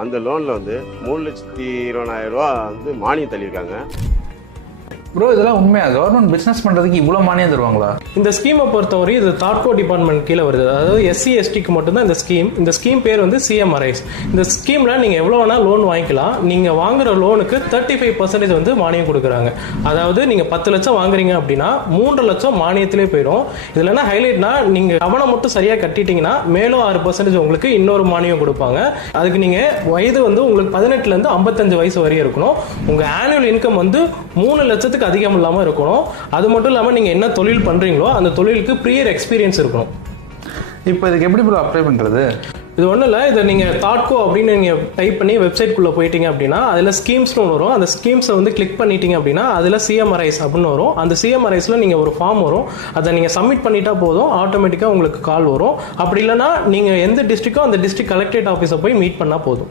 அந்த லோனில் வந்து 3,20,000 ரூபா வந்து மானியம் தள்ளியிருக்காங்க. ப்ரோ இதெல்லாம் உண்மையா? கவர்மெண்ட் பிசினஸ் பண்றதுக்கு இவ்வளவு மானியம் தருவாங்களா? இந்த ஸ்கீமை பொறுத்தவரை இது தாட்கோ டிபார்ட்மெண்ட் கீழே வருது. அதாவது எஸ்சி எஸ்டிக்கு மட்டும்தான் இந்த ஸ்கீம். இந்த ஸ்கீம் பேர் வந்து CMRIs. இந்த ஸ்கீம்ல நீங்க எவ்வளவு வேணா லோன் வாங்கிக்கலாம். நீங்க வாங்குற லோனுக்கு 35% வந்து மானியம் கொடுக்குறாங்க. அதாவது நீங்க 10 லட்சம் வாங்குறீங்க அப்படின்னா 3 லட்சம் மானியத்திலே போயிடும். இதுல என்ன ஹைலைட்னா, நீங்க கவனம் மட்டும் சரியா கட்டிட்டீங்கன்னா மேலும் 6% உங்களுக்கு இன்னொரு மானியம் கொடுப்பாங்க. அதுக்கு நீங்க வயது வந்து உங்களுக்கு 18ல இருந்து 55 வயசு வரையும் இருக்கணும். உங்க ஆனுவல் இன்கம் வந்து 3 லட்சத்துக்கு அதிகம் இல்லாம இருக்கணும். அது மட்டும் இல்லாம நீங்க என்ன தொழில் பண்றீங்களோ அந்த தொழிலுக்கு ப்ரியர் எக்ஸ்பீரியன்ஸ் இருக்கணும். இப்போ இதுக்கு எப்படி ப்ரோ அப்ளை பண்றது? இது ஒன்றும் இல்லை. இதை நீங்கள் தாட்கோ அப்படின்னு நீங்கள் டைப் பண்ணி வெப்சைட்குள்ளே போயிட்டீங்க அப்படின்னா அதில் ஸ்கீம்ஸ்னு ஒன்று வரும். அந்த ஸ்கீம்ஸை வந்து கிளிக் பண்ணிட்டீங்க அப்படின்னா அதில் CMRIs அப்படின்னு வரும். அந்த CMRIஸ்ல நீங்கள் ஒரு ஃபார்ம் வரும். அதை நீங்கள் சப்மிட் பண்ணிட்டா போதும், ஆட்டோமேட்டிக்காக உங்களுக்கு கால் வரும். அப்படி இல்லைன்னா நீங்கள் எந்த டிஸ்ட்ரிக்டோ அந்த டிஸ்ட்ரிக்ட் கலெக்டரேட் ஆஃபீஸை போய் மீட் பண்ணால் போதும்.